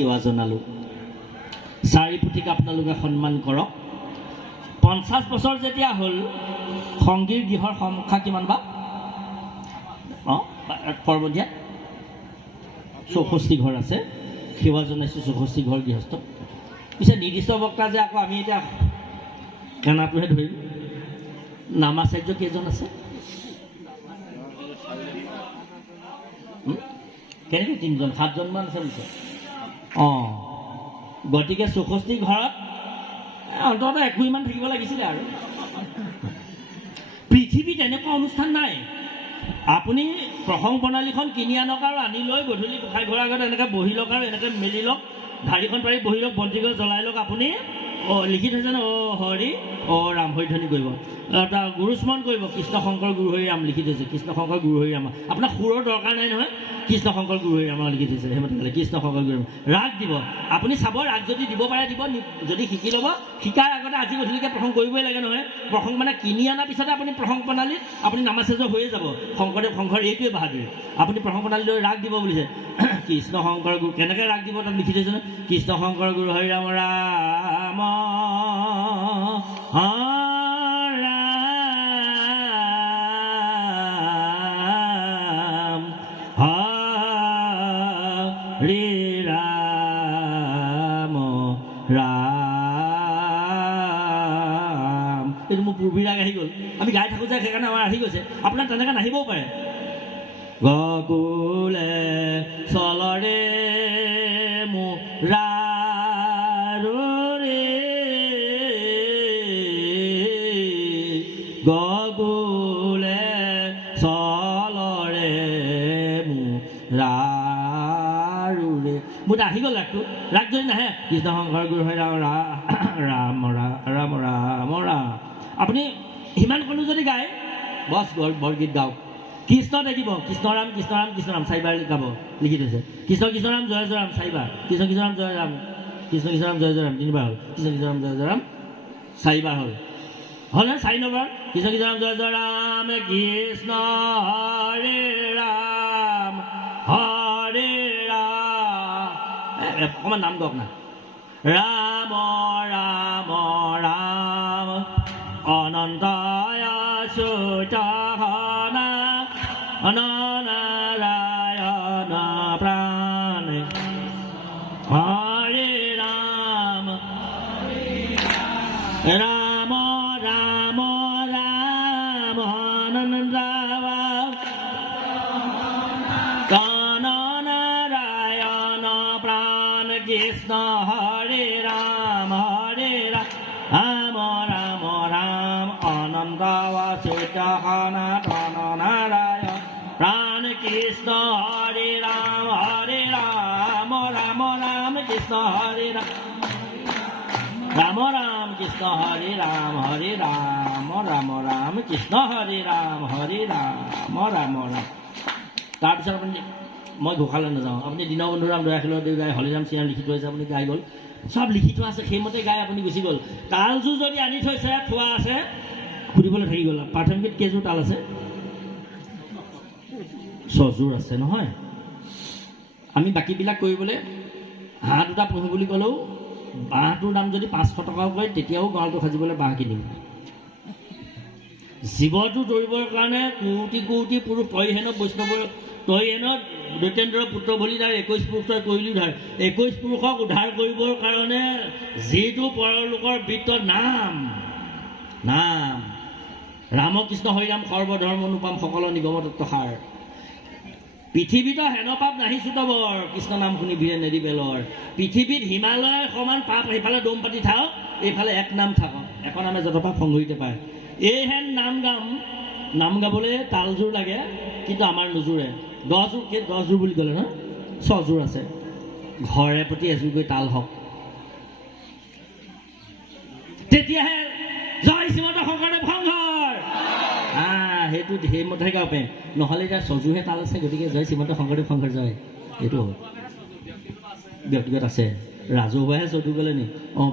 সেৱা জনালোঁ। চাৰি পুথিক আপোনালোকে সন্মান কৰক। 50 বছৰ যেতিয়া হ'ল, সংগীৰ গৃহৰ সংখ্যা কিমান বা? পৰ্বতীয়া 64 ঘৰ আছে। সেৱা জনাইছোঁ 64 ঘৰ গৃহস্থ। পিছে নিৰ্দিষ্ট বক্তা যে আকৌ আমি এতিয়া কেনাটোহে ধৰিম। নামাচাৰ্য কেইজন আছে? কেনেকৈ 3জন 7জনমান আছে বুলিছে। গতিকে 64 ঘৰত অন্ততঃ 1 মান থাকিব লাগিছিলে আৰু। পৃথিৱীত এনেকুৱা অনুষ্ঠান নাই। আপুনি প্ৰসংগ প্ৰণালীখন কিনি আনক আৰু আনি লৈ গধূলি গোঁসাই ঘৰৰ আগত এনেকৈ বহি লওক আৰু এনেকৈ মেলি লওক, ঢাৰিখন পাৰি বহি লওক, বন্তিগছ জ্বলাই লওক। আপুনি লিখি থৈছে ন, হৰি ৰাম হৰিধ্বনি কৰিব, তাৰ গুৰু স্মৰণ কৰিব, কৃষ্ণ শংকৰ গুৰু হৰি ৰাম লিখি থৈছে, কৃষ্ণ শংকৰ গুৰু হৰি ৰাম। আপোনাৰ সুৰৰ দৰকাৰ নাই নহয়, কৃষ্ণ শংকৰ গুৰু হৰি ৰাম লিখি থৈছে। সেইমতে ক'লে কৃষ্ণ শংকৰ গুৰু ৰাম। ৰাগ দিব, আপুনি চাব, ৰাগ যদি দিব পাৰে দিব, যদি শিকি ল'ব। শিকাৰ আগতে আজি গধূলিকৈ প্ৰসংগ কৰিবই লাগে নহয়। প্ৰসংগ মানে কিনি অনাৰ পিছতে আপুনি প্ৰসংগ প্ৰণালীত আপুনি নামাচাৰ্য হৈয়ে যাব। শংকৰদেৱ শংকৰ এইটোৱে বাহাদুৰ। আপুনি প্ৰসংগ প্ৰণালী লৈ ৰাগ দিব বুলিছে। কৃষ্ণ শংকৰ গুৰু কেনেকৈ ৰাগ দিব তাত লিখি থৈছে ন, কৃষ্ণ শংকৰ গুৰু হৰি ৰাম ৰাম ৰাম হৰি ৰাম ৰাম। এইটো মোৰ পূৰ্বী ৰাগ আহি গ'ল। আমি গাই থাকোঁ যে, সেইকাৰণে আমাৰ আহি গৈছে। আপোনাৰ তেনেকৈ নাহিবও পাৰে। গকুলে চলৰে মুৰাৰে গকুলে চলৰে মুৰাৰে। মোৰ আহি গ'ল ৰাগটো। ৰাগ যদি নাহে, কৃষ্ণ শংকৰ গুৰু হৰি ৰাম ৰাম ৰাম ৰাম ৰাম। আপুনি সিমানখনো যদি গায়, বছ বৰগীত গাওক। কৃষ্ণ দেখিব, কৃষ্ণ ৰাম কৃষ্ণ ৰাম কৃষ্ণ ৰাম 4 বাৰ গাব, লিখি থৈছে। কৃষ্ণ কৃষ্ণ ৰাম জয় জয় ৰাম 4 বাৰ, কৃষ্ণ কৃষ্ণ ৰাম জয় ৰাম, কৃষ্ণ কৃষ্ণ ৰাম জয় জয় ৰাম 3 বাৰ হ'ল, কৃষ্ণ কৃষ্ণ ৰাম জয় জয় ৰাম 4 বাৰ হ'ল। হ'লে 4 নম্বৰ কৃষ্ণ কৃষ্ণ ৰাম জয় জয় ৰাম কৃষ্ণ হৰে ৰাম হৰে ৰাম। অকণমান নাম গাওক না। ৰাম ৰাম ৰাম অনন্ত অচ্যুত নাৰায়ণ প্ৰাণ হৰে ৰাম ৰাম ৰাম ৰাম অনন্ত নাৰায়ণ প্ৰাণ কৃষ্ণ হৰে ৰাম ৰাম ৰাম ৰাম অনন্ত অচ্যুত সনাতন নাৰায়ণ প্ৰাণ কৃষ্ণ হৰে ৰাম ৰাম ৰাম কৃষ্ণ হৰে ৰাম ৰাম কৃষ্ণ হৰে ৰাম ৰাম ৰাম কৃষ্ণ হৰে ৰাম ৰাম ৰাম। তাৰপিছত আপুনি, মই ঘোষালৈ নাযাওঁ, আপুনি দীনবন্ধুৰাম দয়াশীলৰ দেউ গাই, হলিৰাম শ্ৰীৰাম লিখি থৈছে, আপুনি গাই গ'ল। চব লিখি থোৱা আছে, সেইমতে গাই আপুনি গুচি গ'ল। তালযোৰ যদি আনি থৈছে, থোৱা আছে, সুধিবলৈ থাকি গ'ল। প্ৰাথমিকত কেইযোৰ তাল আছে? 6 যোৰ আছে নহয়। আমি বাকীবিলাক কৰিবলৈ হাঁহ 2টা পুহো বুলি ক'লেও বাঁহটোৰ দাম যদি 500 টকাও কয়, তেতিয়াও গঁৰালটো সাজিবলৈ বাঁহ কিনিম। জীৱটো তৰিবৰ কাৰণে কোটি কোটি পুৰুষ, তই হেন বৈষ্ণৱ, তই হেন দৈতেন্দ্ৰ পুত্ৰ বুলি তাৰ 21 পুৰুষ তই কৰিলি উদ্ধাৰ। 21 পুৰুষক উদ্ধাৰ কৰিবৰ কাৰণে যিটো পৰলোকৰ বৃত্ত নাম নাম ৰামকৃষ্ণ হৰিৰাম সৰ্বধৰ্ম অনুপাম সকলো নিগম তত্ত্ব সাৰ। পৃথিৱীত হেন পাপ নাহি চুতবৰ, কৃষ্ণ নাম শুনি ভিৰে নেদি বেলৰ। পৃথিৱীত হিমালয়ৰ সমান পাপ সেইফালে দম পাতি থাকক, এইফালে এক নাম থাকক, এক নামে যত পাপ সংঘৰিতে পায়। এইহেন নাম গাম, নাম গাবলৈ তালযোৰ লাগে, কিন্তু আমাৰ নোজোৰে। 10 যোৰ বুলি ক'লে ন, 6 যোৰ আছে। ঘৰে প্ৰতি এযোৰকৈ তাল হওক, তেতিয়াহে জয় শ্ৰীমন্ত শংকৰদেৱ সংঘৰ। সেইটো সেইমতেহে গাব পাৰিম, নহ'লে এতিয়া 6 যোৰহে তাল আছে। গতিকে জয় শ্ৰীমন্ত শংকৰদেৱ সংঘৰ জয়, এইটো হ'ব। ব্যক্তিগত আছে, ৰাজহুৱাহে চৌধু গ'লে নি?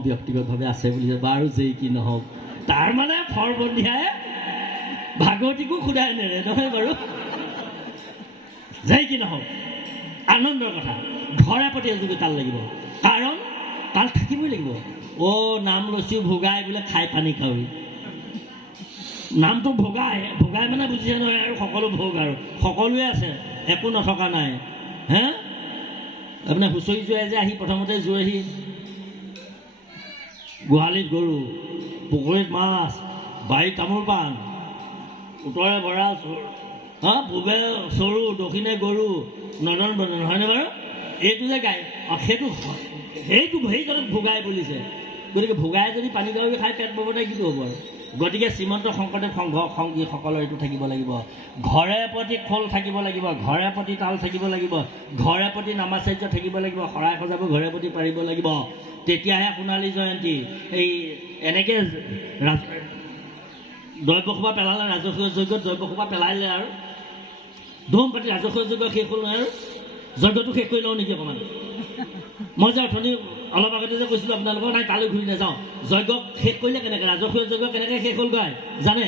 ব্যক্তিগতভাৱে আছে বুলি বাৰু যেই কি নহওক, তাৰমানে ফৰবন্ধিয়াই ভাগৱতীকো সোধাই নেৰে নহয় বাৰু। যেই কি নহওক, আনন্দৰ কথা। ঘৰে প্ৰতি এযোৰ তাল লাগিব, কাৰণ তাল থাকিবই লাগিব। নাম লৈছোঁ ভোগাই বোলে খাই পানী কাউৰী, নামটো ভোগাই, ভোগাই মানে বুজিছে নহয় আৰু সকলো ভোগ আৰু সকলোৱে আছে, একো নথকা নাই। হে আপোনাৰ হুঁচৰি যোৱাই যে আহি প্ৰথমতে যোৱেহি, গোহালিত গৰু, পুখুৰীত মাছ, বাৰীত তামোল পাণ, উত্তৰে ভঁৰাল, পূবে চৰু, দক্ষিণে গৰু, নদন বদন, হয়নে বাৰু? এইটো যে গায়, সেইজনক ভোগাই বুলিছে। গতিকে ভোগাই যদি পানী কাউৰী খাই পেট পাবতে কি হ'ব আৰু? গতিকে শ্ৰীমন্ত শংকৰদেৱ সংগীসকলৰ এইটো থাকিব লাগিব, ঘৰে প্ৰতি খোল থাকিব লাগিব, ঘৰে প্ৰতি তাল থাকিব লাগিব, ঘৰে প্ৰতি নামাচাৰ্য থাকিব লাগিব, শৰাই সজাব ঘৰে প্ৰতি পাৰিব লাগিব। তেতিয়াহে সোণালী জয়ন্তী এই এনেকৈ দ্ৰব্যসভা পেলালে, ৰাজকীয় যজ্ঞত দ্ৰব্যসভা পেলাইলে আৰু ধুম পাতি ৰাজকীয় যজ্ঞ শেষ হ'ল নহয়, আৰু যজ্ঞটো শেষ কৰি লওঁ নেকি অকণমান? মই যে অথনি অলপ আগতে যে কৈছিলোঁ আপোনালোকক, নাই তালৈ ঘূৰি নাযাওঁ। যজ্ঞ শেষ কৰিলে কেনেকৈ, ৰাজকীয় যজ্ঞ কেনেকৈ শেষ হ'ল গায় জানে?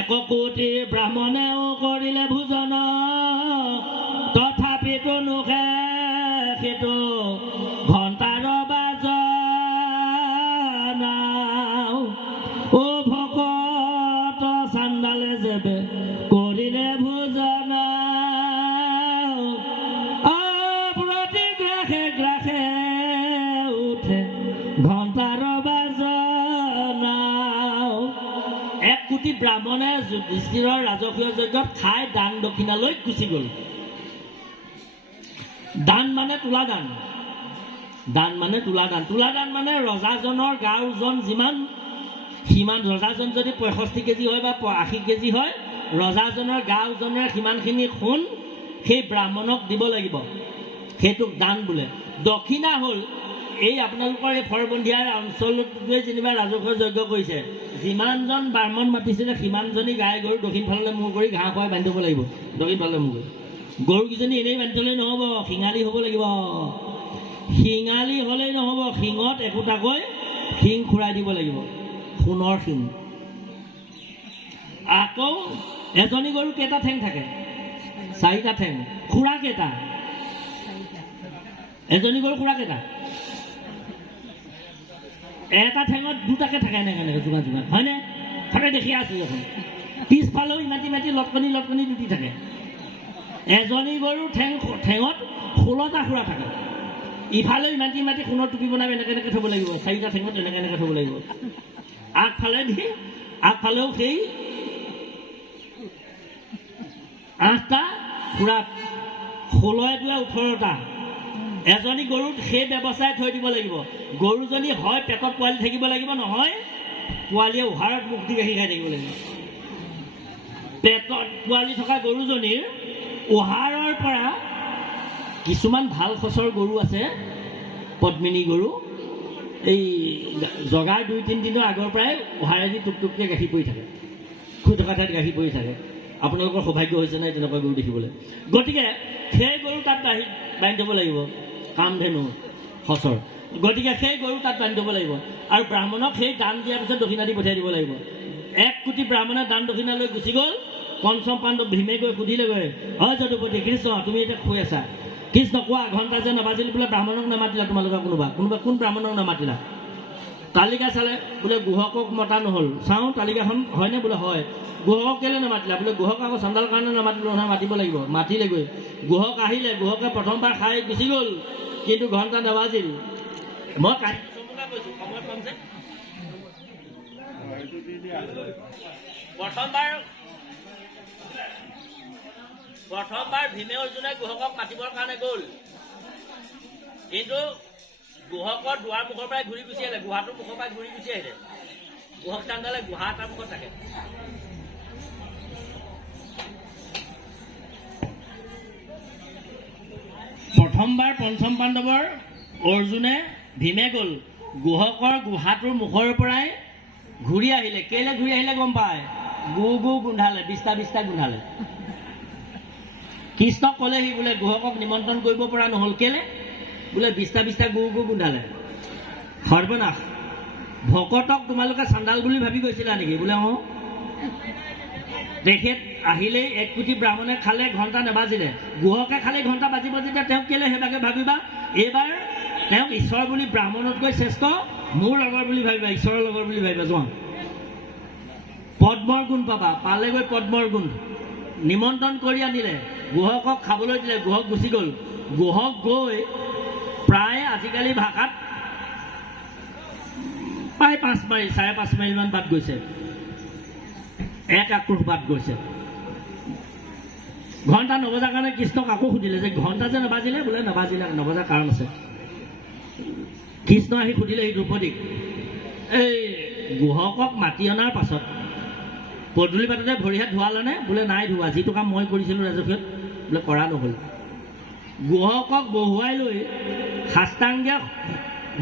1 কোটি ব্ৰাহ্মণেও কৰিলে ভোজন, তথাপিতো নোখে সেইটো ঘণ্টাৰ বাজনাও, ভকত চান্দালে যেবে কৰিলে ভোজন, প্ৰতি গ্ৰাসে গ্ৰাসে উঠে ঘণ্টাৰ বাজনাও। 1 কোটি ব্ৰাহ্মণে যুধিষ্ঠিৰৰ ৰাজকীয় যজ্ঞত খাই দান দক্ষিণালৈ গুচি গ'ল। দান মানে তোলা দান, দান মানে তোলা দান, তোলা দান মানে ৰজাজনৰ গাৰ ওজন যিমান সিমান, ৰজাজন যদি 65 কেজি হয় বা 80 কেজি হয়, ৰজাজনৰ গা ওজনেৰে সিমানখিনি সোণ সেই ব্ৰাহ্মণক দিব লাগিব, সেইটোক দান বোলে। দক্ষিণা হ'ল এই আপোনালোকৰ এই ফৰবন্ধিয়াৰ অঞ্চলটোৱে যেনিবা ৰাজকীয় যজ্ঞ কৰিছে, যিমানজন ব্ৰাহ্মণ মাতিছিলে সিমানজনী গাই গৰু দক্ষিণ ফাললৈ মূৰ কৰি ঘাঁহ খুৱাই বান্ধি থ'ব লাগিব, দক্ষিণ ফাললৈ মূৰ কৰি। গৰুকেইজনী এনেই বান্ধি থ'লেই নহ'ব, শিঙালী হ'ব লাগিব। শিঙালী হ'লেই নহ'ব, শিঙত একোটাকৈ শিং খুৰাই দিব লাগিব, সোণৰ শিং। আকৌ এজনী গৰু কেইটা ঠেং থাকে? 4টা ঠেং। খুৰা কেইটা? এজনী গৰু খুৰা কেইটা? এটা ঠেঙত 2টাকে থাকে, এনেকৈ যোগা যোগা, হয়নে? থাকে, দেখি আছোঁ এখন। পিছফালেও ইমাটি মাটি লটকনি লটকনি দুটি থাকে। এজনী গৰু ঠেঙত 16টা খুৰা থাকে। ইফালেও ইমাটি মাটি সোণৰ টুপি বনাই এনেকৈ এনেকৈ থ'ব লাগিব, 4টা ঠেঙত এনেকৈ এনেকৈ থ'ব লাগিব। আগফালেও সেই 8টা খুৰা, 16 18টা। এজনী গৰুত সেই ব্যৱস্থাই থৈ দিব লাগিব। গৰুজনী হয় পেটত পোৱালি থাকিব লাগিব, নহয় পোৱালীয়ে উহাৰত মুখ দি গাখীৰ খাই থাকিব লাগিব। পেটত পোৱালি থকা গৰুজনীৰ উহাৰৰ পৰা কিছুমান ভাল সঁচৰ গৰু আছে, পদ্মিনী গৰু, এই জগাৰ 2-3 দিনৰ আগৰ পৰাই উহাৰেদি টুকটুককৈ গাখীৰ পৰি থাকে, শুই থকা ঠাইত গাখীৰ পৰি থাকে। আপোনালোকৰ সৌভাগ্য হৈছে নাই তেনেকুৱা গৰু দেখিবলৈ। গতিকে সেই গৰু তাত বান্ধি থ'ব লাগিব, কামধেনু সঁচৰ। গতিকে সেই গৰু তাত বান্ধি থ'ব লাগিব, আৰু ব্ৰাহ্মণক সেই দান দিয়াৰ পিছত দক্ষিণা দি পঠিয়াই দিব লাগিব। 1 কোটি ব্ৰাহ্মণে দান দক্ষিণা লৈ গুচি গ'ল। পঞ্চম পাণ্ডৱ ভীমে গৈ সুধিলেগৈ, যদুপতি কৃষ্ণ, তুমি এতিয়া শুই আছা, কৃষ্ণ কোৱা, ঘণ্টা যে নাবাজিল বোলে, ব্ৰাহ্মণক নামাতিলা, তোমালোকে কোনোবা কোন ব্ৰাহ্মণক নামাতিলা? তালিকা চালে, বোলে গুহকক মতা নহ'ল। চাওঁ তালিকাখন, হয়নে? বোলে হয়। গুহকক কেলৈ নামাতিলা? বোলে গুহক আকৌ চন্দাল কাৰণে নামাতিলোঁ নহয়, মাতিব লাগিব। মাতিলেগৈ, গুহক আহিলে, গুহকে প্ৰথমবাৰ খাই গুচি গ'ল, কিন্তু ঘণ্টা নাবাজিল। মই কৈছোঁ, সময় পাম যে প্ৰথমবাৰ ভীমে অৰ্জুনে গুহকক মাতিবৰ কাৰণে গ'ল, কিন্তু গুহকৰ দুৱাৰ মুখৰ পৰাই ঘূৰি গুচি আহিলে, গুহাটোৰ মুখৰ পৰাই ঘূৰি গুচি আহিলে। গুহক চান্দালে গুহা এটাৰ মুখত থাকে। প্ৰথমবাৰ পঞ্চম পাণ্ডৱৰ অৰ্জুনে ভীমে গ'ল, গুহকৰ গুহাটোৰ মুখৰ পৰাই ঘূৰি আহিলে। কেলে ঘূৰি আহিলে গম পায়? গু গোন্ধালে, 20টা গোন্ধালে। কৃষ্ণক ক'লেহি বোলে গুহকক নিমন্ত্ৰণ কৰিব পৰা নহ'ল, কেলে? বোলে 20টা গু গোন্ধালে। সৰ্বনাশ, ভকতক তোমালোকে চান্দাল বুলি ভাবি গৈছিলা নেকি? বোলে তেখেত আহিলেই 1 কোটি ব্ৰাহ্মণে খালে ঘণ্টা নাবাজিলে, গুহকে খালে ঘণ্টা বাজিব যেতিয়া তেওঁক কেলে সেইভাগে ভাবিবা। এইবাৰ তেওঁক ঈশ্বৰ বুলি ব্ৰাহ্মণতকৈ শ্ৰেষ্ঠ মোৰ লগৰ বুলি ভাবিবা, ঈশ্বৰৰ লগৰ বুলি ভাবিবা। যোৱা পদ্মৰ গুণ পাবা, পালেগৈ পদ্মৰ গুণ। নিমন্ত্ৰণ কৰি আনিলে, গুহকক খাবলৈ দিলে, গুহক গুচি গ'ল। গুহক গৈ প্ৰায় আজিকালি ভাষাত প্ৰায় 5 মাইল 5.5 মাইলমান বাট গৈছে, 1 আক্ৰোশ বাট গৈছে। ঘণ্টা নবজাৰ কাৰণে কৃষ্ণক আকৌ সুধিলে যে ঘণ্টা যে নাবাজিলে, বোলে নাবাজিলে, নবজাৰ কাৰণ আছে। কৃষ্ণ আহি সুধিলে এই দ্ৰৌপদীক, এই গুহকক মাতি অনাৰ পাছত পদূলি বাটতে ভৰি হাত ধোৱালেনে? বোলে নাই ধোৱা, যিটো কাম মই কৰিছিলোঁ ৰাজকীয়ত বোলে কৰা নহ'ল। গুহকক বহুৱাই লৈ সাষ্টাংগে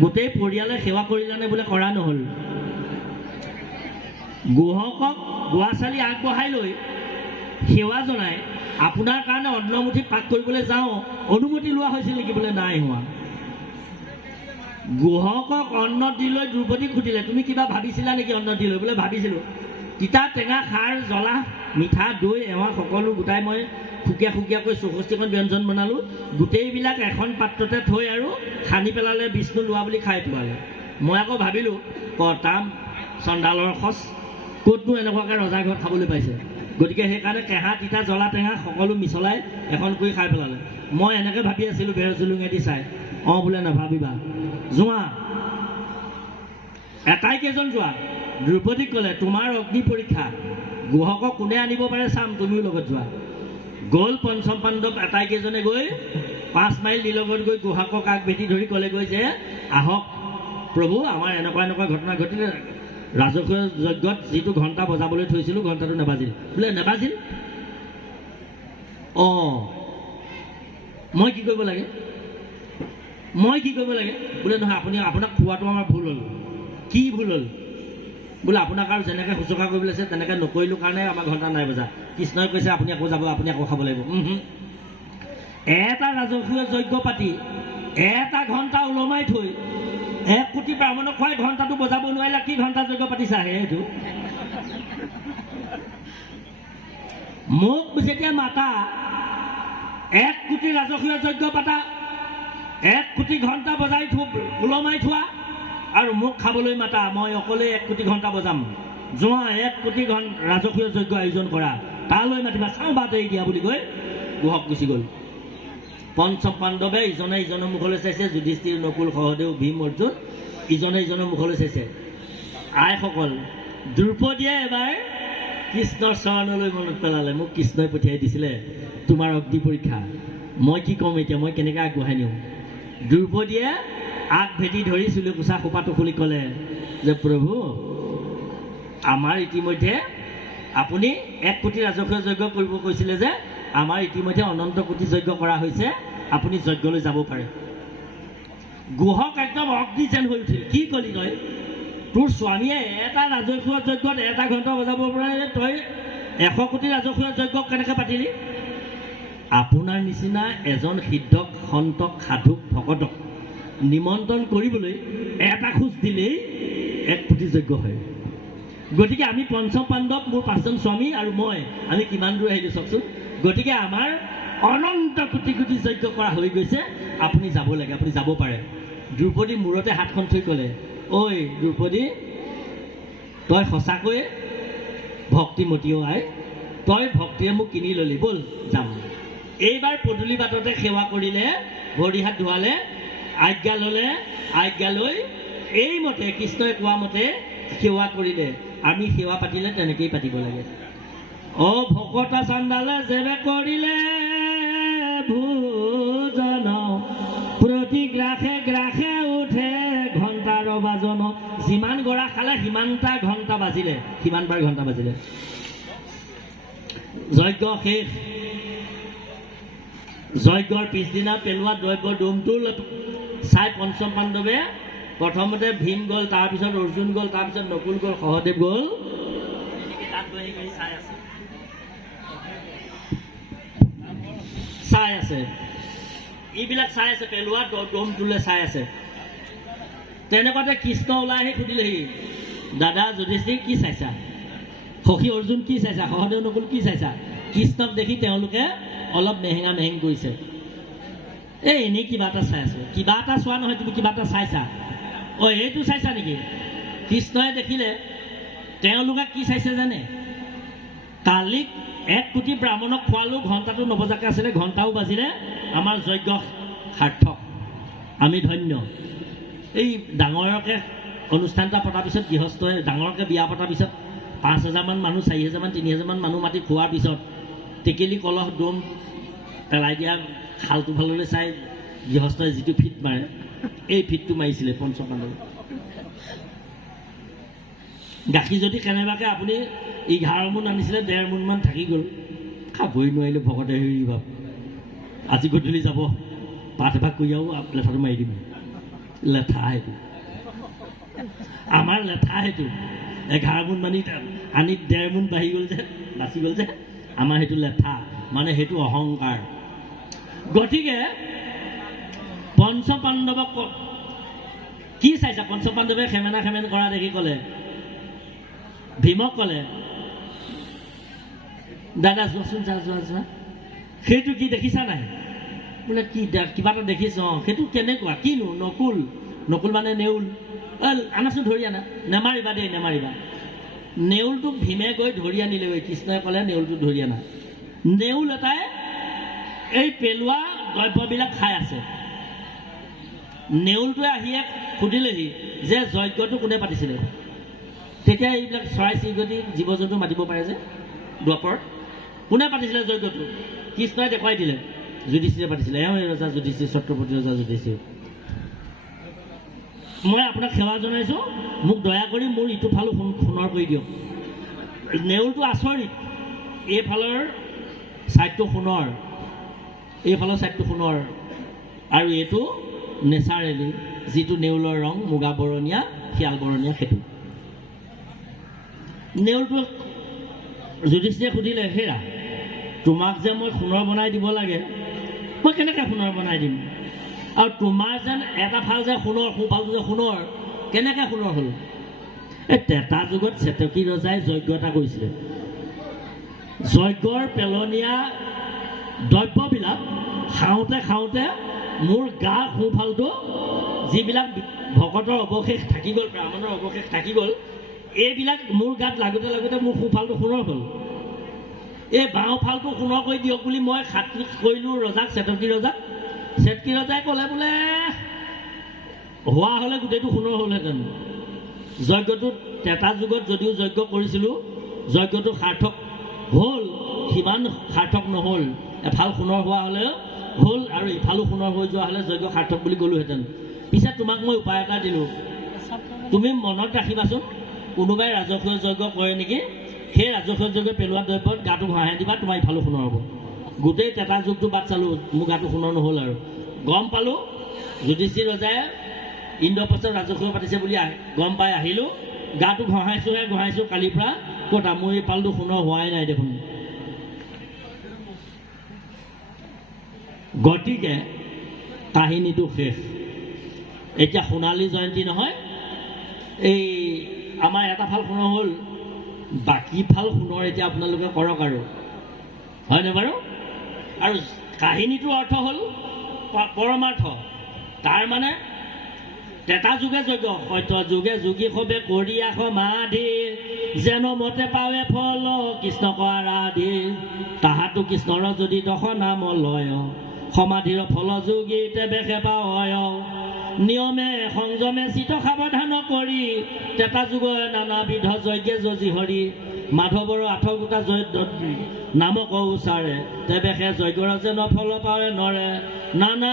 গোটেই পৰিয়ালে সেৱা কৰিলেনে? বোলে কৰা নহ'ল। গুহকক গোৱা চালি আগবঢ়াই লৈ সেৱা জনাই আপোনাৰ কাৰণে অন্নমুঠি পাক কৰিবলৈ যাওঁ, অনুমতি লোৱা হৈছিল নেকি? বোলে নাই হোৱা। গুহকক অন্ন দি লৈ দ্ৰৌপদীক সুধিলে, তুমি কিবা ভাবিছিলা নেকি অন্ন দি লৈ? বোলে ভাবিছিলোঁ। তিতা টেঙা খাৰ জ্বলা মিঠা দৈ এৱা সকলো গোটাই মই সুকীয়া সুকীয়াকৈ 64খন ব্যঞ্জন বনালোঁ, গোটেইবিলাক এখন পাত্ৰতে থৈ আৰু সানি পেলালে, বিষ্ণু লোৱা বুলি খাই পেলালে। মই আকৌ ভাবিলোঁ কৰ্তাম চণ্ডালৰ খচ, ক'তনো এনেকুৱাকৈ ৰজাৰ ঘৰত খাবলৈ পাইছে। গতিকে সেইকাৰণে কেঁহা তিতা জ্বলা টেঙা সকলো মিছলাই এখন কৰি খাই পেলালে। মই এনেকৈ ভাবি আছিলোঁ বেৰ জুলুঙেদি চাই। অঁ বোলে নাভাবিবা, যোৱা এটাই কেইজন যোৱা। দ্ৰৌপদীক ক'লে তোমাৰ অগ্নি পৰীক্ষা, গুহকক কোনে আনিব পাৰে চাম, তুমিও লগত যোৱা। গ'ল পঞ্চম পাণ্ডৱ এটাই কেইজনে গৈ 5 মাইল নিলগত গৈ গুহকক আগ ভেটি ধৰি ক'লেগৈ যে আহক প্ৰভু, আমাৰ এনেকুৱা এনেকুৱা ঘটনা ঘটিলে, ৰাজকীয় যজ্ঞত যিটো ঘণ্টা বজাবলৈ থৈছিলোঁ ঘণ্টাটো নাবাজিল। বোলে নাবাজিল? অঁ মই কি কৰিব লাগে? মই কি কৰিব লাগে? বোলে নহয়, আপোনাক খোৱাটো আমাৰ ভুল হ'ল। কি ভুল হ'ল? বোলে আপোনাক আৰু যেনেকৈ শুশ্ৰূষা কৰিবলৈ আছে তেনেকৈ নকৰিলোঁ কাৰণে আমাৰ ঘণ্টা নাই বজা। কৃষ্ণই কৈছে আপুনি আকৌ যাব, আপুনি আকৌ খাব লাগিব। এটা ৰাজকীয় যজ্ঞ পাতি এটা ঘণ্টা ওলমাই থৈ 1 কোটি ব্ৰাহ্মণক খুৱাই ঘণ্টাটো বজাব নোৱাৰিলে, কি ঘণ্টা যজ্ঞ পাতিছা হে? এইটো মোক যেতিয়া মাতা 1 কোটি ৰাজকীয় যজ্ঞ পাতা, 1 কোটি ঘণ্টা বজাই ওলমাই থোৱা, আৰু মোক খাবলৈ মাতা, মই অকলে 1 কোটি ঘণ্টা বজাম। যোৱা 1 কোটি ৰাজকীয় যজ্ঞ আয়োজন কৰা, তালৈ মাতিবা, চাওঁ বাট এৰি দিয়া বুলি কৈ গুহক গুচি গ'ল। পঞ্চম পাণ্ডৱে ইজনে ইজনৰ মুখলৈ চাইছে, যুধিষ্ঠিৰ নকুল সহদেৱ ভীম অৰ্জুন ইজনে ইজনৰ মুখলৈ চাইছে। আইসকল, দ্ৰৌপদীয়ে এবাৰ কৃষ্ণৰ চৰণলৈ মনত পেলালে, মোক কৃষ্ণই পঠিয়াই দিছিলে তোমাৰ অগ্নি পৰীক্ষা, মই কি ক'ম এতিয়া, মই কেনেকৈ আগবঢ়াই নিওঁ? দ্ৰৌপদীয়ে আগ ভেটি ধৰি চুলি কোচা খোপাটো খুলি ক'লে যে প্ৰভু, আমাৰ ইতিমধ্যে আপুনি 1 কোটি ৰাজকীয় যজ্ঞ কৰিব কৈছিলে যে, আমাৰ ইতিমধ্যে অনন্ত কোটি যজ্ঞ কৰা হৈছে, আপুনি যজ্ঞলৈ যাব পাৰে। গুহক একদম অগ্নি যেন হৈ উঠিল। কি কলি তই? তোৰ স্বামীয়ে এটা ৰাজকীয় যজ্ঞত 1 ঘণ্টা বজাব পাৰে, তই 100 কোটি ৰাজকীয় যজ্ঞ কেনেকৈ পাতিলি? আপোনাৰ নিচিনা এজন সিদ্ধক সন্তক সাধুক ভকতক নিমন্ত্ৰণ কৰিবলৈ এটা খোজ দিলেই 1 কোটি যজ্ঞ হয়। গতিকে আমি পঞ্চম পাণ্ডৱ, মোৰ 5জন স্বামী আৰু মই, আমি কিমান দূৰ আহিলোঁ চাওকচোন। গতিকে আমাৰ অনন্ত কোটি কোটি যজ্ঞ কৰা হৈ গৈছে, আপুনি যাব লাগে, আপুনি যাব পাৰে। দ্ৰৌপদী মূৰতে হাতখন থৈ ক'লে, ঐ দ্ৰৌপদী, তই সঁচাকৈয়ে ভক্তিমতী আই, তই ভক্তিয়ে মোক কিনি ল'লি, ব'ল যাম। এইবাৰ পদূলি বাটতে সেৱা কৰিলে, ভৰি হাত ধোৱালে, আজ্ঞা ল'লে, আজ্ঞা লৈ এইমতে কৃষ্ণই কোৱা মতে সেৱা কৰিলে। আমি সেৱা পাতিলে তেনেকেই পাতিব লাগে। অ ভকত চাণ্ডালে যেবে কৰিলে ভোজন, প্ৰতি গ্ৰাসে গ্ৰাসে উঠে ঘণ্টাৰ বাজন। যিমান গৰা খালে সিমানটা ঘণ্টা বাজিলে, সিমানবাৰ ঘণ্টা বাজিলে। যজ্ঞ শেষ। যজ্ঞৰ পিছদিনা পেলোৱা দ্ৰব্য ডোমটো চাই পঞ্চম পাণ্ডৱে প্ৰথমতে ভীম গ'ল, তাৰপিছত অৰ্জুন গ'ল, তাৰপিছত নকুল গ'ল, সহদেৱ গ'ল। চাই আছে, এইবিলাক চাই আছে, পেলোৱা ডোমটোলৈ চাই আছে। তেনেকুৱাতে কৃষ্ণ ওলাই আহি সুধিলেহি, দাদা যুধিষ্ঠিৰ কি চাইছা? সখী অৰ্জুন কি চাইছা? সহদেৱ নকুল কি চাইছা? কৃষ্ণক দেখি তেওঁলোকে অলপ মেহেঙা মেহেং কৰিছে। এই এনেই কিবা এটা চাই আছো। কিবা এটা চোৱা নহয়, তুমি কিবা এটা চাইছা। এইটো চাইছা নেকি? কৃষ্ণই দেখিলে তেওঁলোকে কি চাইছে জানে? কালিক 1 কোটি ব্ৰাহ্মণক খোৱালো, ঘণ্টাটো নবজাকে আছিলে, ঘণ্টাও বাজিলে, আমাৰ যজ্ঞ সাৰ্থক, আমি ধন্য। এই ডাঙৰকৈ অনুষ্ঠান এটা পতাৰ পিছত গৃহস্থই ডাঙৰকৈ বিয়া পতাৰ পিছত 5,000মান মানুহ, 4,000মান, 3,000মান মানুহ মাতি খোৱাৰ পিছত টেকেলি কলহ দম পেলাই দিয়া খালটো ফাললৈ চাই গৃহস্থই যিটো ফিট মাৰে, এই ফিটটো মাৰিছিলে পঞ্চপাণ্ডৱে। গাখীৰ যদি কেনেবাকৈ আপুনি 11 মোন আনিছিলে, 1.5 মোনমান থাকি গ'ল, খাবই নোৱাৰিলে ভকতে হেৰি ভাব, আজি গধূলি যাব পাত এভাগ কৰি আৰু লেঠাটো মাৰি দিম। লেঠা সেইটো, আমাৰ লেঠা সেইটো। 11 মোন মানি আনি 1.5 মোন বাঢ়ি গ'ল যে, বাচি গ'ল যে, আমাৰ সেইটো লেঠা, মানে সেইটো অহংকাৰ। গতিকে পঞ্চপাণ্ডৱক কি চাইছা? পঞ্চপাণ্ডৱে খেমেনা খেমেন কৰা দেখি ক'লে, ভীমক ক'লে, দাদা যোৱাচোন, যোৱা, সেইটো কি দেখিছা নাই? বোলে কি কিবা এটা দেখিছ? সেইটো কেনেকুৱা? কিনো? নকুল। নকুল মানে নেউল। আনাচোন ধৰি আনা। নেমাৰিবা দেই, নেমাৰিবা। নেউলটোক ভীমে গৈ ধৰি আনিলে। কৃষ্ণই ক'লে নেউলটোক ধৰি আনা। নেউল এটাই এই পেলোৱা দ্ৰব্যবিলাক খাই আছে। নেউলটোৱে আহিয়ে সুধিলেহি যে যজ্ঞটো কোনে পাতিছিলে? তেতিয়া এইবিলাক চৰাই চিৰিকটি জীৱ জন্তু মাতিব পাৰে যে দ্বাপৰত, কোনে পাতিছিলে যজ্ঞটো? কৃষ্ণই দেখুৱাই দিলে, যুধিষ্ঠিৰে পাতিছিলে। ৰজা যুধিষ্ঠিৰ, ছত্ৰপতি ৰজা যুধিষ্ঠিৰ। মই আপোনাক সেৱা জনাইছোঁ, মোক দয়া কৰি মোৰ ইটো ফালো সোণৰ কৰি দিয়ক। নেউলটো আচৰিত, এইফালৰ ছাইডটো সোণৰ, এইফালৰ ছাইডটো সোণৰ, আৰু এইটো নেচাৰেলি যিটো নেউলৰ ৰং মুগা বৰণীয়া, শিয়াল বৰণীয়া, সেইটো। নেউলটো যুধিষ্ঠিৰে সুধিলে, হেৰা তোমাক যে মই সোণৰ বনাই দিব লাগে, মই কেনেকৈ সোণৰ বনাই দিম? আৰু তোমাৰ যেন এটা ফাল যে সোণৰ, সোঁফালটো যে সোণৰ, কেনেকৈ সোণৰ হ'ল? এই তেতা যুগত চেতকী ৰজাই যজ্ঞ এটা কৰিছিলে। যজ্ঞৰ পেলনীয়া দ্ৰব্যবিলাক খাওঁতে খাওঁতে মোৰ গা সোঁফালটো যিবিলাক ভকতৰ অৱশেষ থাকি গ'ল, ব্ৰাহ্মণৰ অৱশেষ থাকি গ'ল, এইবিলাক মোৰ গাত লাগোতে লাগোতে মোৰ সোঁফালটো সোণৰ হ'ল। এই বাওঁফালটো সোণৰ কৰি দিয়ক বুলি মই খাতিৰ কৰিলোঁ ৰজাক, চেতকী ৰজাক। চেতকী ৰজাই ক'লে, বোলে হোৱা হ'লে গোটেইটো সোণৰ হ'লহেঁতেন। যজ্ঞটো তেতা যুগত যদিও যজ্ঞ কৰিছিলোঁ, যজ্ঞটো সাৰ্থক হ'ল, সিমান সাৰ্থক নহ'ল। এফাল সোণৰ হোৱা হ'লে হ'ল, আৰু ইফালো সোণৰ হৈ যোৱা হ'লে যজ্ঞ সাৰ্থক বুলি গ'লোহেঁতেন। পিছে তোমাক মই উপায় এটা দিলোঁ, তুমি মনত ৰাখিবাচোন, কোনোবাই ৰাজকীয় যজ্ঞ কৰে নেকি, সেই ৰাজকীয় যজ্ঞ পেলোৱা দ্ৰব্যত গাটো ঘঁহাই দিবা, তোমাৰ ইফালো সোণৰ হ'ব। গোটেই তেতা যুগটো বাট চালোঁ, মোৰ গাটো সোণৰ নহ'ল। আৰু গম পালোঁ যুধিষ্ঠিৰ ৰজাই ইন্দ্ৰপ্ৰস্থত ৰাজকীয় পাতিছে বুলি গম পাই আহিলোঁ, গাটো ঘঁহাইছোঁ কালিৰ পৰা, ক'তা মোৰ এই পালটো সোণৰ হোৱাই নাই দেখোন। গতিকে কাহিনীটো শেষ। এতিয়া সোণালী জয়ন্তী নহয়, এই আমাৰ এটা ফাল সোণৰ হ'ল, বাকী ফাল সোণৰ এতিয়া আপোনালোকে কৰক, আৰু হয়নে বাৰু? আৰু কাহিনীটোৰ অৰ্থ হ'ল পৰমাৰ্থ। তাৰ মানে তেতা যুগে যজ্ঞ, সত্য যুগে যোগী সবে কৰি আস মাধি, যেন মতে পাৱে ফল কৃষ্ণ আৰাধি, তাহাতো কৃষ্ণৰ যদি দশ নাম লয়, সমাধিৰ ফল যোগী তেবেশে পায়, নিয়মে সংযমে চিত সাৱধান কৰি, তেতা যুগৰ নানাবিধ যজ্ঞে যজি হৰি, মাধৱৰ 8 গোটা নামক উচাৰে, তেবেশে যজ্ঞৰ যেন ফল পাৱে নৰে, নানা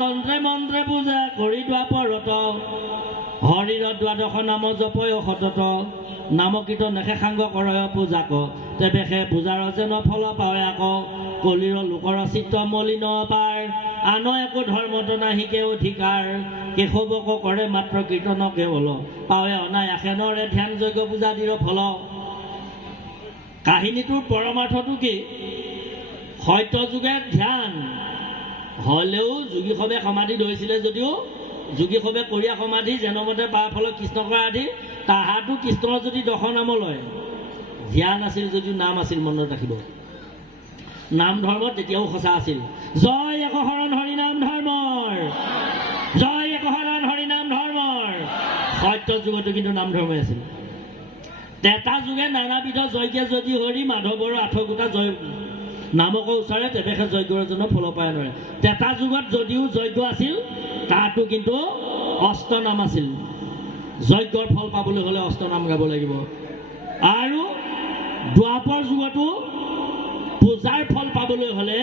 তন্ত্ৰে মন্ত্ৰে পূজা কৰি দ্বাপৰত, হৰিৰ 12 নাম জপয় সতত, নাম কীৰ্তন নেশেষাংগ কৰয় পূজাক, তেবেশে পূজাৰ যেন ফল পাৱে আক, কলিৰ লোকৰ চিত্ত মলিন পাৰ, আন একো ধৰ্মত নাহিকে অধিকাৰ, কেশৱক কৰে মাত্ৰ কীৰ্তন কেৱল, পাৱে অনায়াসে নৰে ধ্যান যজ্ঞ পূজা দিৰ ফল। কাহিনীটোৰ পৰমাৰ্থটো কি? সত্য যুগে ধ্যান হ'লেও যোগীসৱে সমাধি ধৰিছিলে, যদিও যোগীসৱে কৰিয়া সমাধি যেনমতে পাৰ ফলত কৃষ্ণ কৰা আদি, তাহাতো কৃষ্ণৰ যদি 10 নাম লয়, ধ্যান আছিল যদিও নাম আছিল, মনত ৰাখিব। নাম ধৰ্ম তেতিয়াও সঁচা আছিল। জয় একশৰণ হৰিনাম ধৰ্মৰ, জয় একশৰণ হৰিনাম ধৰ্মৰ। সত্য যুগতো কিন্তু নাম ধৰ্মই আছিল। তেতা যুগে নানাবিধ যজ্ঞে যদি হৰি মাধৱৰ আঠগোটা জয় নামকৰ ওচৰে তেৱেহে যজ্ঞৰ জন্য ফল পায় নোৱাৰে। তেতা যুগত যদিও যজ্ঞ আছিল তাতো কিন্তু অষ্টনাম আছিল। যজ্ঞৰ ফল পাবলৈ হ'লে অষ্টনাম গাব লাগিব। আৰু দ্বাপৰ যুগতো পূজাৰ ফল পাবলৈ হ'লে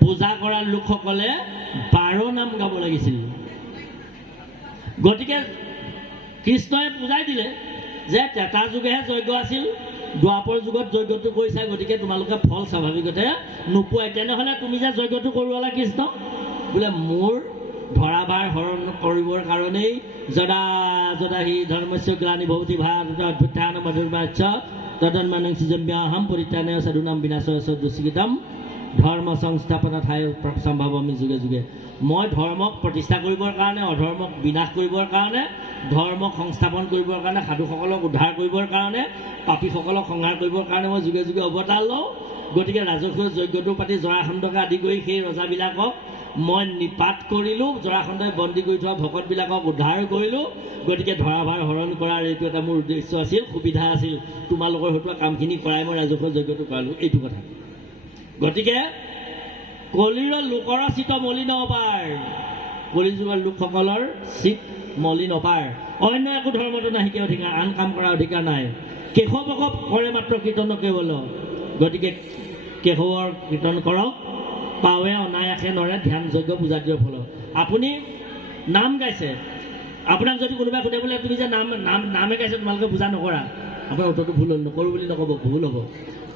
পূজা কৰা লোকসকলে 12 নাম গাব লাগিছিল। গতিকে কৃষ্ণই বুজাই দিলে যে তেতা যুগেহে যজ্ঞ আছিল, দ্বাপৰ যুগত যজ্ঞটো কৰিছা, গতিকে তোমালোকে ফল স্বাভাৱিকতে নোপোৱাই। তেনেহ'লে তুমি যে যজ্ঞটো কৰোৱালা কৃষ্ণ, বোলে মোৰ ধৰাভাৰ হৰণ কৰিবৰ কাৰণেই যদা যদা হি ধৰ্মস্য গ্লানি ভৱতি ভাৰত অভ্যুত্থান মধুৰ্বাচ্য তদন্মানং পৰিত্ৰাণে সাধুনাম বিনাশয় দুষ্কৃতম ধৰ্ম সংস্থাপনা ঠাই সম্ভৱ আমি যুগে যুগে। মই ধৰ্মক প্ৰতিষ্ঠা কৰিবৰ কাৰণে, অধৰ্মক বিনাশ কৰিবৰ কাৰণে, ধৰ্মক সংস্থাপন কৰিবৰ কাৰণে, সাধুসকলক উদ্ধাৰ কৰিবৰ কাৰণে, পাপীসকলক সংহাৰ কৰিবৰ কাৰণে মই যুগে যুগে অৱতাৰ লওঁ। গতিকে ৰাজকীয় যজ্ঞটো পাতি জৰাসন্ধকে আদি কৰি সেই ৰজাবিলাকক মই নিপাত কৰিলোঁ, জৰাসন্ধই বন্দী কৰি থোৱা ভকতবিলাকক উদ্ধাৰ কৰিলোঁ। গতিকে ধৰাভাৰ হৰণ কৰাৰ এইটো এটা মোৰ উদ্দেশ্য আছিল, সুবিধা আছিল। তোমালোকৰ হতুৱা কামখিনি কৰাই মই ৰাজকীয় যজ্ঞটো কৰালোঁ, এইটো কথা। গতিকে কলিৰ লোকৰ চিত মলি নপাৰ, কলি যুগৰ লোকসকলৰ চিত মলি নপাৰ। অন্য একো ধৰ্মতো নাহিকে অধিকাৰ, আন কাম কৰাৰ অধিকাৰ নাই। কেশৱক কৰে মাত্ৰ কীৰ্তন কেৱল, গতিকে কেশৱৰ কীৰ্তন কৰক, পাৱে অনায়াসে নৰে ধ্যান যজ্ঞ পূজা দিয়াৰ ফলত। আপুনি নাম গাইছে, আপোনাক যদি কোনোবাই সোধে বোলে তুমি যে নামে গাইছে তোমালোকে পূজা নকৰা, আপোনাৰ উত্তৰটো ভুল হ'ল। নকৰোঁ বুলি নক'ব, ভুল হ'ব।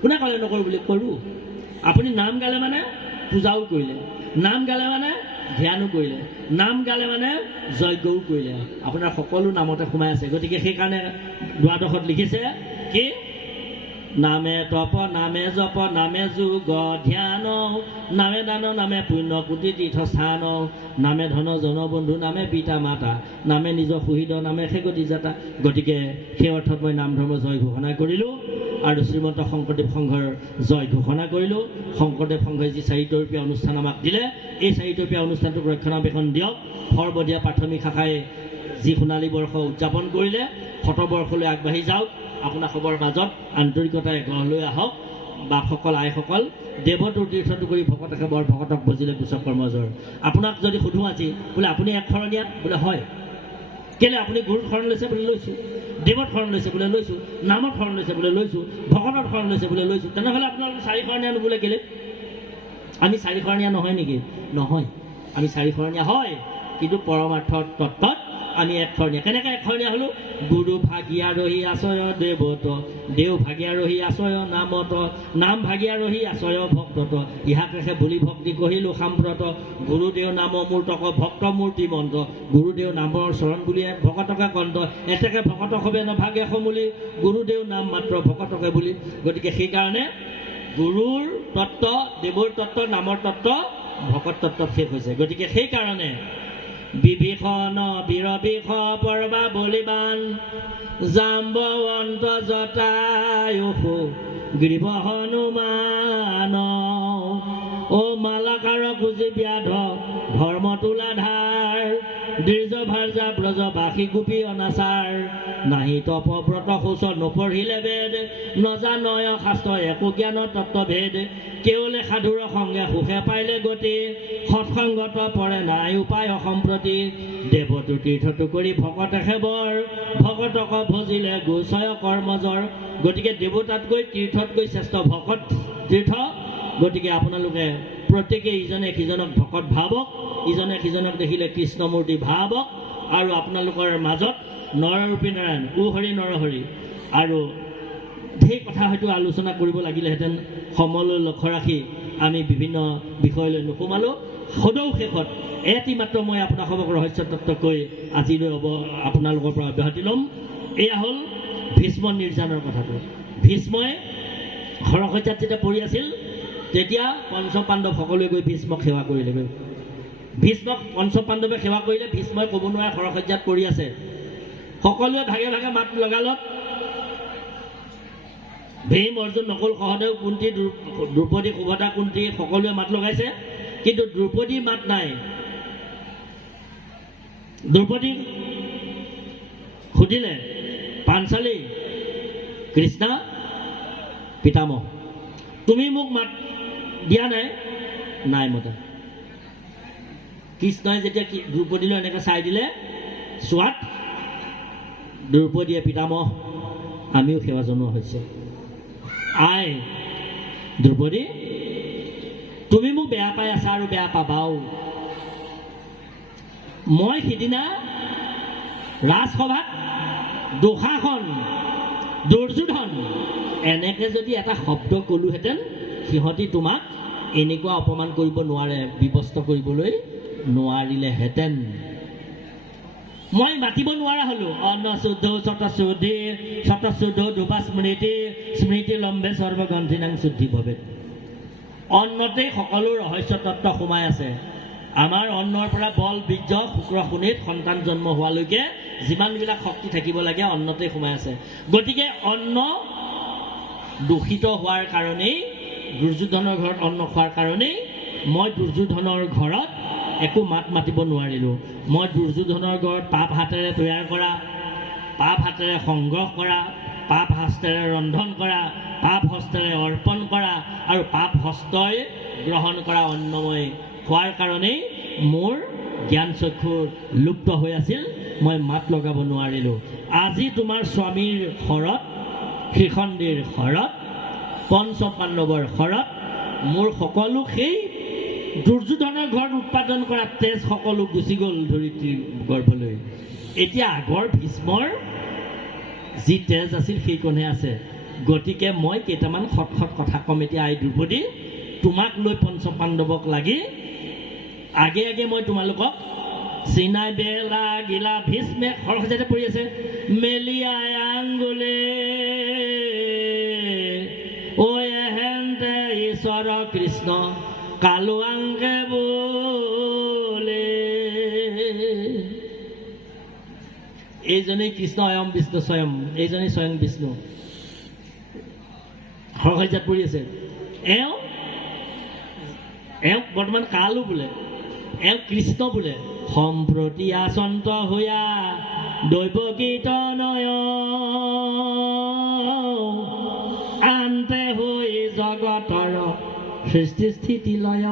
কোনে ক'লে নকৰোঁ বুলি? কৰোঁ। আপুনি নাম গালে মানে পূজাও কৰিলে, নাম গালে মানে ধ্যানো কৰিলে, নাম গালে মানে যজ্ঞও কৰিলে। আপোনাৰ সকলো নামতে সোমাই আছে। গতিকে সেইকাৰণে দ্বাদশত লিখিছে কি? নামে তপ, নামে জপ, নামে যোগ ধ্যান, নামে দান, নামে পুণ্য কোটি তীৰ্থস্থান, নামে ধন জনবন্ধু, নামে পিতা মাতা, নামে নিজ সুহৃদ, নামে সেগতি যাতা। গতিকে সেই অৰ্থত মই নাম ধৰ্ম জয় ঘোষণা কৰিলোঁ আৰু শ্ৰীমন্ত শংকৰদেৱ সংঘৰ জয় ঘোষণা কৰিলোঁ। শংকৰদেৱ সংঘই যি 4তৰপীয়া অনুষ্ঠান আমাক দিলে, এই 4তৰপীয়া অনুষ্ঠানটোক ৰক্ষণাবেক্ষণ দিয়ক। সৰ্বদিয়া প্ৰাথমিক শাখাই যি সোণালী বৰ্ষ উদযাপন কৰিলে, শতবৰ্ষলৈ আগবাঢ়ি যাওক। আপোনাসৱৰ মাজত আন্তৰিকতাৰে গঢ় লৈ আহক। বাপসকল, আইসকল, দেৱটোৰ তীৰ্থটো কৰি ভকত একেবাৰে ভকতক বজিলে কুচক কৰ্মজৰ। আপোনাক যদি সোধোঁ আজি বোলে আপুনি এক শৰণীয়া, বোলে হয়। কেলৈ? আপুনি গুৰুত শৰণ লৈছে বোলে লৈছোঁ, দেৱত শৰণ লৈছে বোলে লৈছোঁ, নামত শৰণ লৈছে বোলে লৈছোঁ, ভকতত শৰণ লৈছে বোলে লৈছোঁ। তেনেহ'লে আপোনালোকে 4 শৰণীয়া নোবোলে কেলৈ? আমি 4 শৰণীয়া নহয় নেকি? নহয়, আমি 4 শৰণীয়া হয়, কিন্তু পৰমাৰ্থ তত্ত্বত আমি এক শৰণীয়া। কেনেকৈ এক শৰণীয়া হ'লোঁ? গুৰু ভাগিয়া ৰহি আচয় দেৱত, দেও ভাগিয়া ৰহি আচয় নামত, নাম ভাগিয়া ৰহি আচয় ভক্তত, ইহাকে বুলি ভক্তি কহিলোঁ সাম্প্ৰত, গুৰুদেৱ নাম মূৰ্তক ভক্ত মূৰ্তি মন্ত, গুৰুদেৱ নামৰ চৰণ বুলিয়ে ভকতকে কন্ত, এতেকে ভকত হবে নভাগে সমূলি, গুৰুদেৱ নাম মাত্ৰ ভকতকে বুলি। গতিকে সেইকাৰণে গুৰুৰ তত্ত্ব, দেৱৰ তত্ত্ব, নামৰ তত্ত্ব, ভকত তত্ত্বত শেষ হৈছে। গতিকে সেইকাৰণে বিভীষণ বীৰবিষ পৰ্বা বলিবান, জাম্বৱন্ত জটায়ুষু গ্ৰীৱ হনুমান, অ মালাকাৰ কুজি ব্যাধ ধৰ্ম তোলাধাৰ, দীৰ্ঘ ভাৰ্যা ব্ৰজ বাসী গোপী অনাচাৰ, নাহি তপব্ৰত শৌচ নপঢ়িলে বেদ, নজানয় শাস্ত্ৰ একো জ্ঞান তত্ত্বভেদ, কেৱলে সাধুৰ সংগে সুখে পাইলে গতি, সৎসংগত পৰে নাই উপায় সম্প্ৰতি, দেৱটো তীৰ্থটো কৰি ভকত সেৱৰ, ভকতক ভজিলে গোচয় কৰ্মজৰ। গতিকে দেৱতাতকৈ তীৰ্থতকৈ শ্ৰেষ্ঠ ভকত তীৰ্থ। গতিকে আপোনালোকে প্ৰত্যেকেই ইজনে সিজনক ভকত ভাৱক, ইজনে সিজনক দেখিলে কৃষ্ণমূৰ্তি ভাৱক, আৰু আপোনালোকৰ মাজত নৰৰূপী নাৰায়ণ, ও হৰি নৰহৰি। আৰু সেই কথা হয়তো আলোচনা কৰিব লাগিলেহেঁতেন, সময়লৈ লক্ষ্য ৰাখি আমি বিভিন্ন বিষয়লৈ নোসোমালোঁ। সদৌ শেষত এটি মাত্ৰ মই আপোনালোকক ৰহস্য তত্ত্ব কৈ আজিলৈ আপোনালোকৰ পৰা অব্যাহতি ল'ম। এয়া হ'ল ভীষ্ম নিৰ্যানৰ কথাটো। ভীষ্মই সৰসজ্জাত যেতিয়া পৰি আছিল, তেতিয়া পঞ্চপাণ্ডৱ সকলোৱে গৈ ভীষ্মক সেৱা কৰিলেগৈ। ভীষ্মক পঞ্চপাণ্ডৱে সেৱা কৰিলে, ভীষ্মই ক'ব নোৱাৰে সৰসজ্জাত পৰি আছে। সকলোৱে ভাগে ভাগে মাত লগালত ভীম অৰ্জুন নকুল সহদেৱ কুন্তী দ্ৰৌপদী সুভদ্ৰা কুন্তী সকলোৱে মাত লগাইছে, কিন্তু দ্ৰৌপদীৰ মাত নাই। দ্ৰৌপদী সুধিলে পাঞ্চালী কৃষ্ণ পিতামহ তুমি মোক মাত দিয়া নাই? নাই মতা। কৃষ্ণই যেতিয়া দ্ৰৌপদীলৈ এনেকৈ চাই দিলে, চোৱাত দ্ৰৌপদীয়ে পিতামহ আমিও সেৱা জনোৱা হৈছে। আই দ্ৰৌপদী তুমি মোক বেয়া পাই আছা আৰু বেয়া পাবাও। মই সিদিনা ৰাজসভাত দুঃশাসন দুৰ্যোধন এনেকৈ যদি এটা শব্দ ক'লোহেঁতেন, সিহঁতি তোমাক এনেকুৱা অপমান কৰিব নোৱাৰে, বিবস্ত কৰিবলৈ নোৱাৰিলেহেঁতেন। মই মাতিব নোৱাৰা হ'লো। অন্ন শুদ্ধ শতশুদ্ধি শতশুদ্ধ দুপা স্মৃতি স্মৃতি লম্বে সৰ্বগ্ৰন্থিনাং শুদ্ধি ভৱে। অন্নতেই সকলো ৰহস্য তত্ত্ব সোমাই আছে। আমাৰ অন্নৰ পৰা বল বীৰ্য শুক্ৰ শোণিত সন্তান জন্ম হোৱালৈকে যিমানবিলাক শক্তি থাকিব লাগে অন্নতেই সোমাই আছে। গতিকে অন্ন দূষিত হোৱাৰ কাৰণেই, দুৰ্যোধনৰ ঘৰত অন্ন খোৱাৰ কাৰণেই মই দুৰ্যোধনৰ ঘৰত একো মাত মাতিব নোৱাৰিলোঁ। মই দুৰ্যোধনৰ ঘৰত পাপ হাতেৰে তৈয়াৰ কৰা, পাপ হাতেৰে সংগ্ৰহ কৰা, পাপ হস্তেৰে ৰন্ধন কৰা, পাপ হস্তেৰে অৰ্পণ কৰা আৰু পাপ হস্তই গ্ৰহণ কৰা অন্ন মই খোৱাৰ কাৰণেই মোৰ জ্ঞান চক্ষু লুপ্ত হৈ আছিল, মই মাত লগাব নোৱাৰিলোঁ। আজি তোমাৰ স্বামীৰ ঘৰত, শিখণ্ডীৰ ঘৰত, পঞ্চ পাণ্ডৱৰ ঘৰত মোৰ সকলো সেই দুৰ্যোধনৰ ঘৰত উৎপাদন কৰা তেজ সকলো গুচি গ'ল ধৰিত্ৰীৰ গৰ্ভলৈ। এতিয়া আগৰ ভীষ্মৰ যি তেজ আছিল সেইকণহে আছে। গতিকে মই কেইটামান খট কথা ক'ম এতিয়া। আই দ্ৰৌপদী তোমাক লৈ পঞ্চ পাণ্ডৱক লাগি আগে আগে মই তোমালোকক চিনাই বেলা গিলা ভীষ্মে সৰসজাতে পৰি আছে মেলিয়াই আংগুলে ঐ হেন্তে ঈশ্বৰ কৃষ্ণ কালু আংগে বোলে। এইজনেই কৃষ্ণ অয়ম বিষ্ণু স্বয়ং, এইজনেই স্বয়ং বিষ্ণু সৰসজাত পৰি আছে। এওঁ বৰ্তমান কালু বোলে, এওঁ কৃষ্ণ বোলে। সম্প্ৰতি আচন্ত হৈয়া দৈৱ কীৰ্তনয় আন্তে হৈ জগতৰ সৃষ্টি স্থিতি লয়।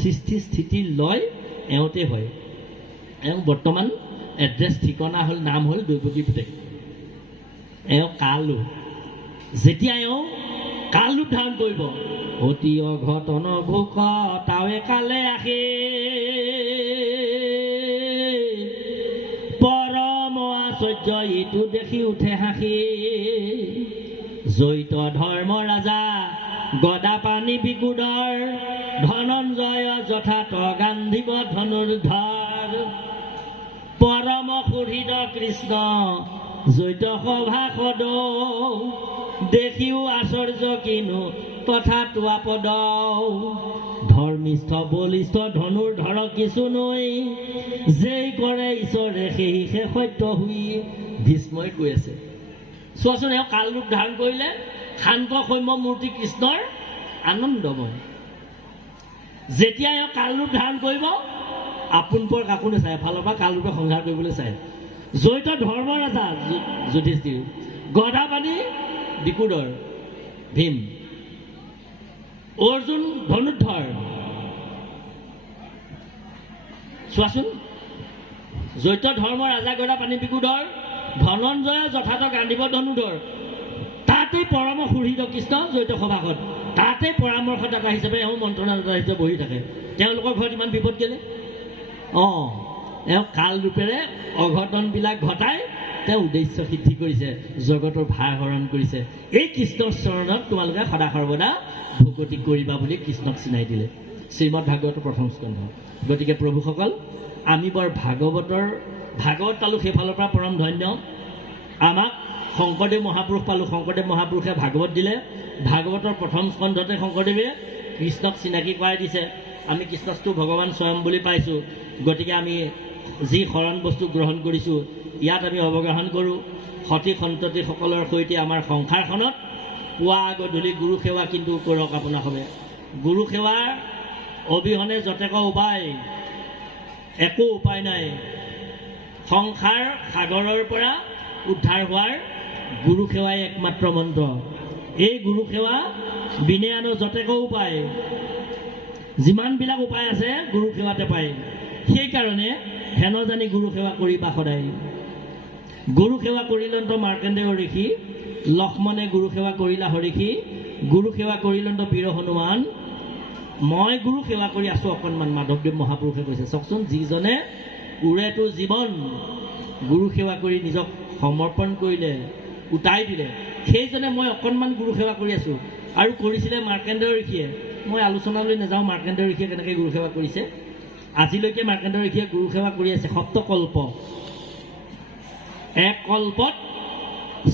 সৃষ্টি স্থিতি লয় এওঁতে হয়। এওঁ বৰ্তমান এড্ৰেছ ঠিকনা হ'ল, নাম হ'ল দ্ৰৌপদী পুতেক। এওঁ কালু। যেতিয়া এওঁ কাল ৰূপ ধাৰণ কৰিব, অতি অঘটন ভোক তাৱে কালে আহে পৰম আশ্চৰ্য ইটো দেখি উঠে হাঁহি। জৈত ধৰ্ম ৰাজা গদা পানী বিকুদৰ ধনঞ্জয় যথাত গান্ধিব ধনুৰ্ধৰ। পৰম সুহৃদ কৃষ্ণ জৈত সভা সদ দেখিও আশ্চৰ্য কিনো তথাতো আপদ। ধৰ্মিষ্ঠ বলিষ্ঠ ধনুৰ্ধৰ কিছু নৈ যেই কৰে ঈশ্বৰে সেই সত্য হুই। ভীষ্মই কৈ আছে। চোৱাচোন, এওঁ কাল ৰূপ ধাৰণ কৰিলে, শান্ত সৌম্য মূৰ্তি কৃষ্ণৰ আনন্দময়। যেতিয়া এওঁ কাল ৰূপ ধাৰণ কৰিব, আপোন পৰ কাকো নাচায়, এফালৰ পৰা কাল ৰূপে সংহাৰ কৰিবলৈ চায়। জৈত ধৰ্ম ৰাজা যুধিষ্ঠিৰ, গদা পানী বিকুদৰ ভীম, অৰ্জুন ধনুৰ্ধৰ। চোৱাচোন, জৈত ধৰ্ম ৰাজা গদা পানী বিকুদৰ ধনঞ্জয় যথাত গান্ধিব ধনুৰ্ধৰ। তাতেই পৰম সুহৃদ কৃষ্ণ জৈত সভাসদ, তাতেই পৰামৰ্শদাতা হিচাপে এওঁ মন্ত্ৰণাদাতা হিচাপে বহি থাকে। তেওঁলোকৰ ঘৰত ইমান বিপদ কেলে? এওঁ কাল ৰূপেৰে অঘটনবিলাক ঘটাই তেওঁ উদ্দেশ্য সিদ্ধি কৰিছে, জগতৰ ভাৰ হৰণ কৰিছে। এই কৃষ্ণৰ চৰণত তোমালোকে সদা সৰ্বদা ভকতি কৰিবা বুলি কৃষ্ণক চিনাই দিলে শ্ৰীমদ ভাগৱতৰ প্ৰথম স্কন্ধ। গতিকে প্ৰভুসকল, আমি বৰ ভাগৱত পালোঁ, সেইফালৰ পৰা পৰম ধন্য। আমাক শংকৰদেৱ মহাপুৰুষ পালোঁ, শংকৰদেৱ মহাপুৰুষে ভাগৱত দিলে। ভাগৱতৰ প্ৰথম স্কন্ধতে শংকৰদেৱে কৃষ্ণক চিনাকি কৰাই দিছে। আমি কৃষ্ণস্তু ভগৱান স্বয়ং বুলি পাইছোঁ। গতিকে আমি যি শৰণ বস্তু গ্ৰহণ কৰিছোঁ ইয়াত আমি অৱগাহন কৰোঁ সতী সন্ততিসকলৰ সৈতে আমাৰ সংসাৰখনত পুৱা গধূলি গুৰু সেৱা কিন্তু কৰক আপোনালোকে গুৰু সেৱাৰ অবিহনে যতেক উপায় একো উপায় নাই সংসাৰ সাগৰৰ পৰা উদ্ধাৰ হোৱাৰ গুৰু সেৱাই একমাত্ৰ মন্ত্ৰ এই গুৰু সেৱা বিনে আনো যতেক উপায় যিমানবিলাক উপায় আছে গুৰু সেৱাতে পায় সেইকাৰণে হেন জানি গুৰু সেৱা কৰিবা সদায় গুৰু সেৱা কৰিলন্ত মাৰ্কেন্দেয় ঋষি লক্ষ্মণে গুৰু সেৱা কৰিলা হৰিষি গুৰু সেৱা কৰিলন্ত বীৰ হনুমান মই গুৰু সেৱা কৰি আছোঁ অকণমান মাধৱদেৱ মহাপুৰুষে কৈছে চাওকচোন যিজনে উৰেটো জীৱন গুৰু সেৱা কৰি নিজক সমৰ্পণ কৰিলে উটাই দিলে সেইজনে মই অকণমান গুৰু সেৱা কৰি আছোঁ আৰু কৰিছিলে মাৰ্কেন্দেয় ঋষিয়ে মই আলোচনালৈ নাযাওঁ মাৰ্কেন্দেয় ঋষিয়ে কেনেকৈ গুৰু সেৱা কৰিছে আজিলৈকে মাৰ্কেন্দেয় ঋষিয়ে গুৰু সেৱা কৰি আছে সপ্তকল্প এক কল্পত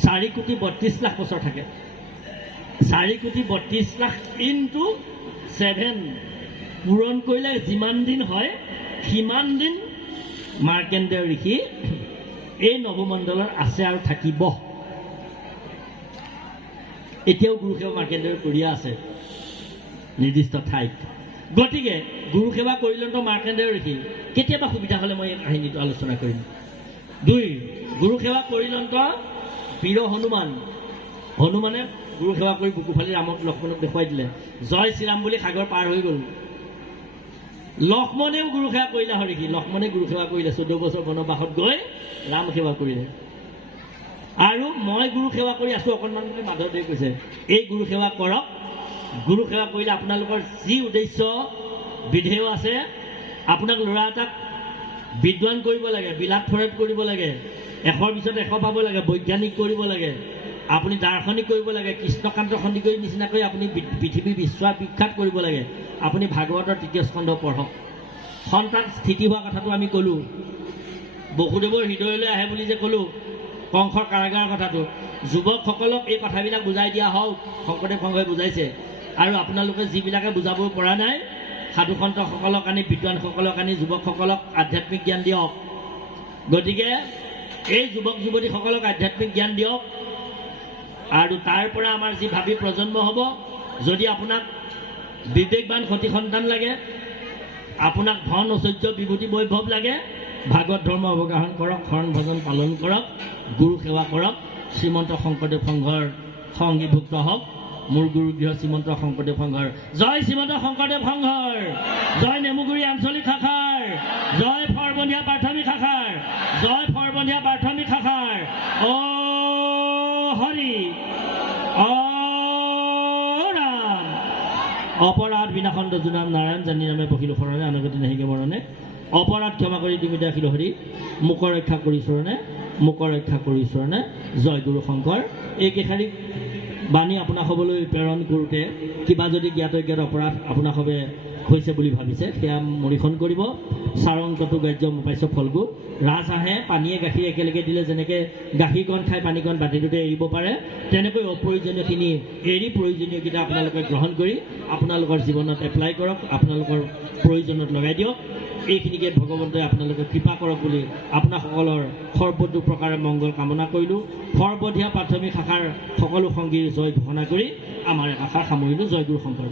4,32,00,000 বছৰ থাকে 4,32,00,000 ইনটু 7 পূৰণ কৰিলে যিমান দিন হয় সিমান দিন মাৰ্কেন্দেয় ঋষি এই নৱমণ্ডলৰ আছে আৰু থাকিব এতিয়াও গুৰু সেৱা মাৰ্কেন্দেয় কৰিয়ে আছে নিৰ্দিষ্ট ঠাইত গতিকে গুৰু সেৱা কৰিলন্ত মাৰ্কেন্দেয় ঋষি কেতিয়াবা সুবিধা হ'লে মই এই কাহিনীটো আলোচনা কৰিম 2 গুৰু সেৱা কৰিলন্ত বীৰ হনুমান হনুমানে গুৰু সেৱা কৰি বুকু ফালি ৰামক লক্ষ্মণক দেখুৱাই দিলে জয় শ্ৰীৰাম বুলি সাগৰ পাৰ হৈ গ'ল লক্ষ্মণেও গুৰু সেৱা কৰিলে হৰিষি লক্ষ্মণে গুৰু সেৱা কৰিলে 14 বছৰ বনবাসত গৈ ৰাম সেৱা কৰিলে আৰু মই গুৰু সেৱা কৰি আছোঁ অকণমান বুলি মাধৱদেৱে কৈছে এই গুৰু সেৱা কৰক গুৰু সেৱা কৰিলে আপোনালোকৰ যি উদ্দেশ্য বিধেয় আছে আপোনাক ল'ৰা এটাক বিদ্বান কৰিব লাগে বিলাত ফৰেট কৰিব লাগে 100ৰ পিছত 100 পাব লাগে বৈজ্ঞানিক কৰিব লাগে আপুনি দাৰ্শনিক কৰিব লাগে কৃষ্ণকান্ত সন্দিকৈৰ নিচিনাকৈ আপুনি পৃথিৱী বিশ্ববিখ্যাত কৰিব লাগে আপুনি ভাগৱতৰ 3য় স্কন্ধ পঢ়ক সন্তান স্থিতি হোৱা কথাটো আমি ক'লোঁ বসুদেৱৰ হৃদয়লৈ আহে বুলি যে ক'লোঁ কংসৰ কাৰাগাৰৰ কথাটো যুৱকসকলক এই কথাবিলাক বুজাই দিয়া হওক শংকৰদেৱ সংঘই বুজাইছে আৰু আপোনালোকে যিবিলাকে বুজাব পৰা নাই সাধু সন্তসকলক আনি বিদ্বানসকলক আনি যুৱকসকলক আধ্যাত্মিক জ্ঞান দিয়ক গতিকে এই যুৱক যুৱতীসকলক আধ্যাত্মিক জ্ঞান দিয়ক আৰু তাৰ পৰা আমাৰ যি ভাবি প্ৰজন্ম হ'ব যদি আপোনাক বিবেকবান সতী সন্তান লাগে আপোনাক ধন ঐশ্বৰ্য বিভূতি বৈভৱ লাগে ভাগৱত ধৰ্ম অৱগাহন কৰক শৰণ ভজন পালন কৰক গুৰু সেৱা কৰক শ্ৰীমন্ত শংকৰদেৱ সংঘৰ সংগীভুক্ত হওক মোৰ গুৰু গৃহ শ্ৰীমন্ত শংকৰদেৱ সংঘৰ জয় শ্ৰীমন্ত শংকৰদেৱ সংঘৰ জয় নেমুগুৰি আঞ্চলিক শাখাৰ জয় ফৰবন্ধীয়া প্ৰাথমিক শাখাৰ জয় ফৰবন্ধীয়া প্ৰাথমিক শাখাৰ অ হৰি অ ৰাম অপৰাধ বিনাশন যজুনাম নাৰায়ণ জানি নামে পখিলো শৰণে আনগতি নাহিকে মৰণে অপৰাধ ক্ষমা কৰি তুমি দেখিলো হৰি মোক ৰক্ষা কৰি চৰণে মোক ৰক্ষা কৰি চৰণে জয় গুৰু শংকৰ এইকেইষাৰি বাণী আপোনাক হ'বলৈ প্ৰেৰণ কৰোঁতে কিবা যদি জ্ঞাত জ্ঞাত অপৰাধ আপোনাক হবে হৈছে বুলি ভাবিছে সেয়া মৰিখন কৰিব চাৰংকটো গাজ্য পাইছ ফলগু ৰাজহাঁহে পানীয়ে গাখীৰ একেলগে দিলে যেনেকৈ গাখীৰকণ খাই পানীকণ বাতিটোতে এৰিব পাৰে তেনেকৈ অপ্ৰয়োজনীয়খিনি এৰি প্ৰয়োজনীয়কেইটা আপোনালোকে গ্ৰহণ কৰি আপোনালোকৰ জীৱনত এপ্লাই কৰক আপোনালোকৰ প্ৰয়োজনত লগাই দিয়ক এইখিনিকে ভগৱন্তই আপোনালোকে কৃপা কৰক বুলি আপোনাসকলৰ সৰ্বতো প্ৰকাৰে মংগল কামনা কৰিলোঁ সৰ্বধীয়া প্ৰাথমিক শাখাৰ সকলো সংগীৰ জয় ঘোষণা কৰি আমাৰ আশা সামৰিলোঁ জয় গুৰু শংকৰ